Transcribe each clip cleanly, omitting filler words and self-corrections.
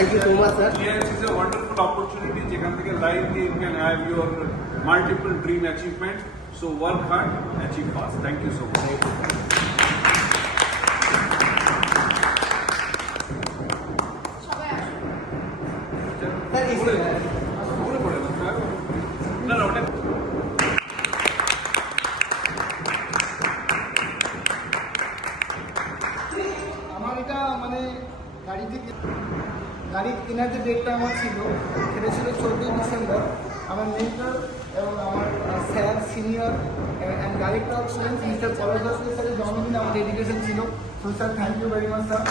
Thank you so much, sir. Yes, it's a wonderful opportunity. যেখান থেকে live you can have your multiple dream achievement. So work hard, achieve fast. Thank you so much. না না ওটা আমার এটা মানে গাড়ি কেনার যে ডেটটা আমার ছিল সেটা ছিল 14 ডিসেম্বর। আমার মেন্টর এবং আমার sir senior and director of students mister Palash দাসের সাথে জন্মদিন আমার ডেডিকেশন ছিল। So sir thank you very much sir.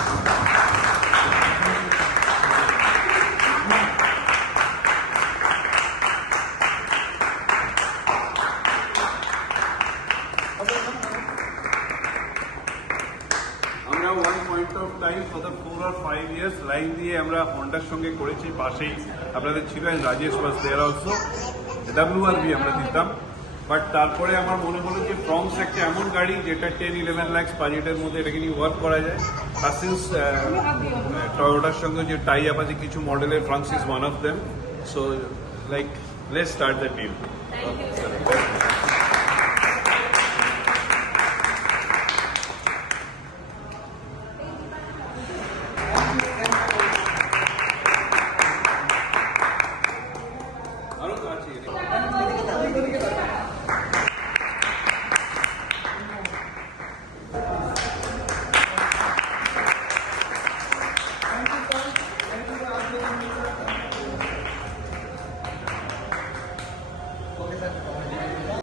আমরা one point of time for the 4 or 5 years line দিয়ে আমরা হন্ডার সঙ্গে করেছি, পাশেই আপনাদের ছিলেন Rajesh was there also, WRV আমরা দিতাম। বাট তারপরে আমার মনে হলো যে ফ্রংস একটা এমন গাড়ি যেটা 10-11 লাখ বাজেটের মধ্যে এটাকে নিয়ে ওয়ার্ক করা যায়। আর সিন্স টয়োটার সঙ্গে যে টাই আপ আছে কিছু মডেলের, Fronx is one of them. So like let's start the deal.